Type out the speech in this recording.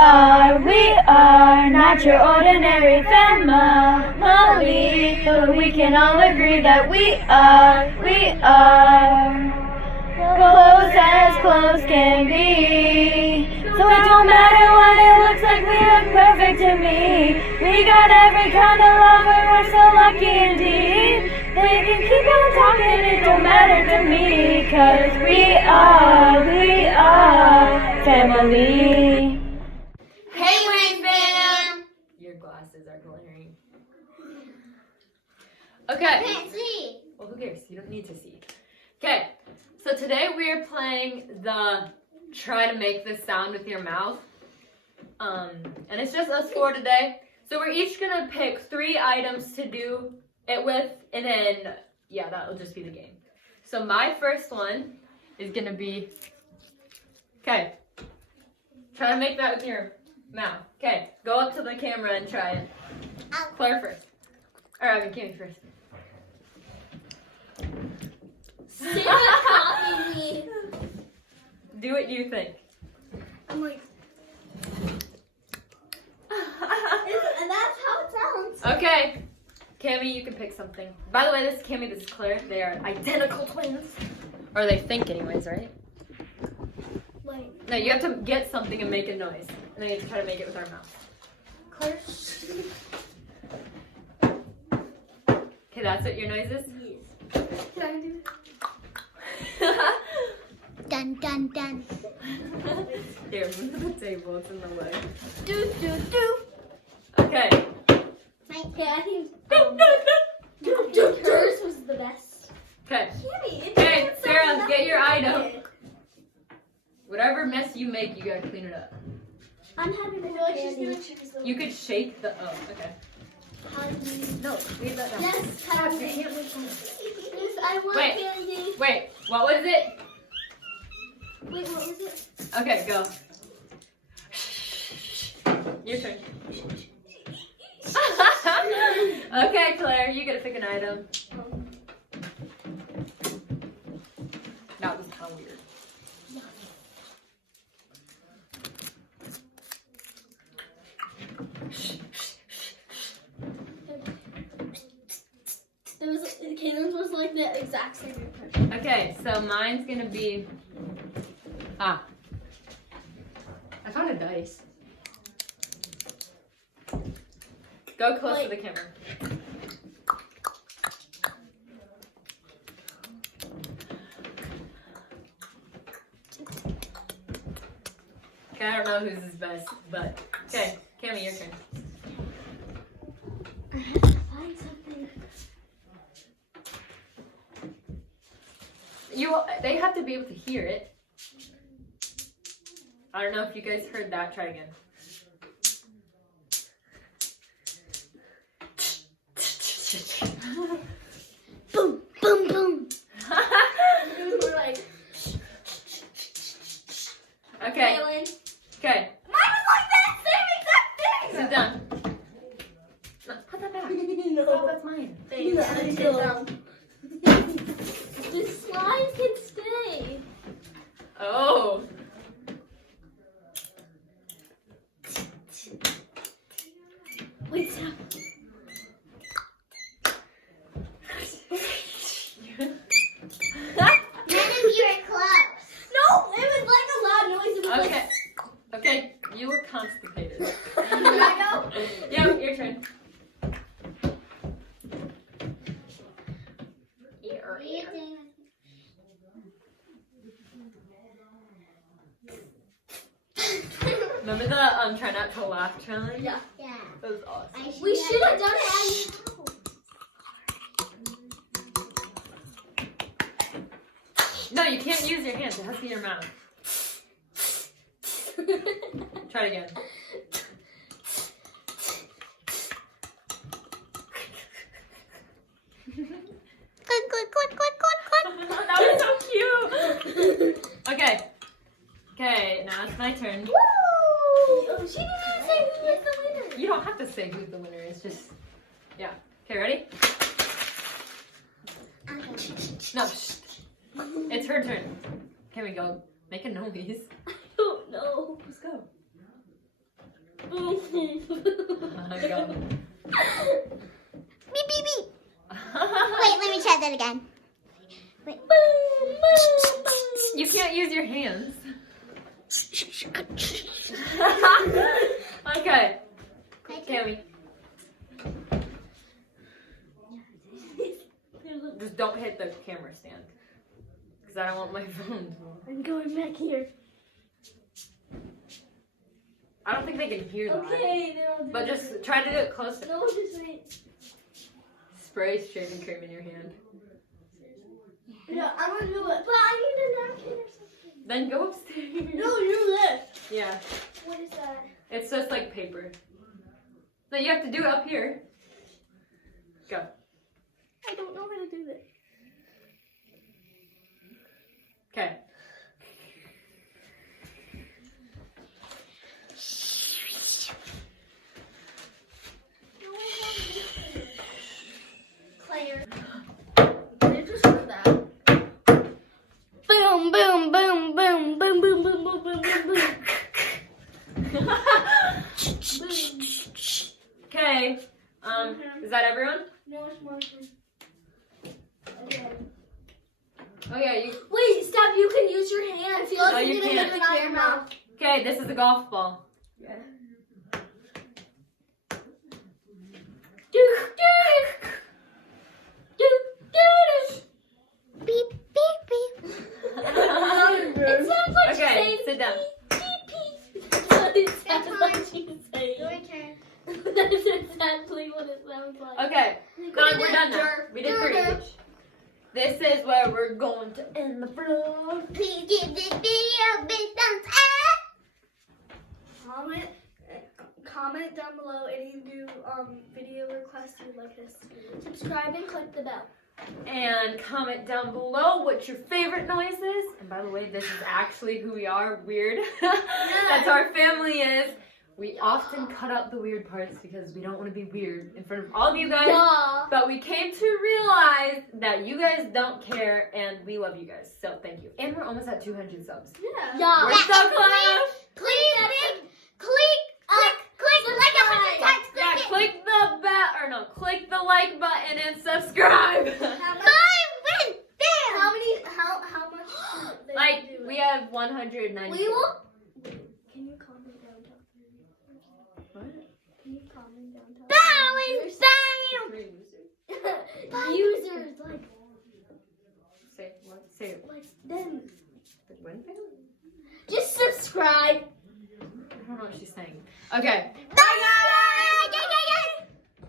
are not your ordinary family, but we can all agree that we are close can be. So it don't matter what it looks like, we look perfect to me. We got every kind of love and we're so lucky indeed. They can keep on talking, it don't matter to me, 'cause we are family. Hey, Wayne fam! Your glasses are glaring. I Okay. can't see. Well, who cares? You don't need to see. Okay. So today we are playing the try to make this sound with your mouth. And it's just us four today. So we're each gonna pick 3 items to do it with, and then yeah, that'll just be the game. So my first one is gonna be, okay, try to make that with your mouth. Okay, go up to the camera and try it. Claire first. Or I mean, Kimmy first. Sarah copied me. Do what you think. I'm like, and that's how it sounds. Okay, Cammy, you can pick something. By the way, this is Cammy, this is Claire. They are identical twins. Or they think anyways, right? Like, No, you have to get something and make a noise. And then you have to try to make it with our mouth. Claire. Okay, that's what your noise is? Yes. Can I do Dun dun dun. Here, move the table, it's in the way. do do do? Okay. Yeah, I think hers was the best. Okay. Kimmy, it Okay, doesn't Sarah, sound get your nothing item. like it. Whatever mess you make, you gotta clean it up. I'm having a You could shake the, oh, okay. No, leave that down. Yes, Stop, candy. you can't Yes, I want Wait. candy. Wait, what was it? Wait, what was it? Okay, go. Your turn. Okay, Claire, you gotta pick an item. That was kind of weird. Caitlin's was like the exact same impression. Okay, so mine's gonna be. I found a dice. Go close to the camera. Okay, I don't know whose is best, but okay, Cammy, your turn. I have to find something. They have to be able to hear it. I don't know if you guys heard that. Try again. Boom, boom, boom. We're like, Okay. Caitlin. Okay. Mine was like that same exact thing. Sit down. No, put that back. No. Stop, that's mine. The slime can stay. Oh. Wait, stop. No, it was like a loud noise. It was Okay. Okay, you were constipated. I know. Yeah, your turn. Remember the try not to laugh challenge? Yeah. That was awesome. We should have done it No, you can't use your hands. It has to be your mouth. Try it again. That was so cute. Okay. Okay, now it's my turn. Woo! She didn't even say who was the winner. You don't have to say who the winner is. Just yeah. Okay, ready? No. Shh. It's her turn. Can we go? Make a noise. I don't know. Let's go. Boom. Oh, God. Beep, beep, beep. Wait, let me try that again. Wait. You can't use your hands. Okay. Cammy. Just don't hit the camera stand. Because I don't want my phone. I'm going back here. I don't think they can hear that. Okay, then I'll do But it. just try to do it close. No, just wait. Spray shaving cream in your hand. No, I'm gonna do it. But I need a napkin or something. Then go upstairs. No, do this. Yeah. What is that? It's just like paper. No, you have to do it up here. Go. I don't know how to do this. Okay. Claire. I just heard that. Boom, boom, boom, boom, boom, boom, boom, boom, boom, boom, boom. Okay. Is that everyone? No, it's more fun. Okay. Oh yeah, you. Wait, stop! You can use your hand. I feel like No, you're you gonna can't. hit the camera. Okay, this is a golf ball. Yeah. Beep, beep, beep. It sounds like she's Okay, saying sit down. beep, beep, beep. It sounds like she's saying. Your turn. That's exactly what it sounds like. Okay, done. We're done now. We did three Dur. each. This is where we're going to end the vlog. Please give this video a big thumbs up. Comment down below any new video requests you would like us to do. Subscribe and click the bell. And comment down below what your favorite noise is. And by the way, this is actually who we are. Weird. That's our family is. We often cut out the weird parts because we don't want to be weird in front of all of you guys. Yeah. But we came to realize that you guys don't care and we love you guys. So thank you. And we're almost at 200 subs. Yeah. We're so close. Click like 100 times. Yeah, Click it. click the bell, click the like button and subscribe. Bye, bam. How much? They Like, do we it? have 190. We will. Can you comment down top? What? Can you comment down top? Bow and bam. Three users. Users like Say what? Say it. them. When? Just subscribe. I don't know what she's saying. Okay.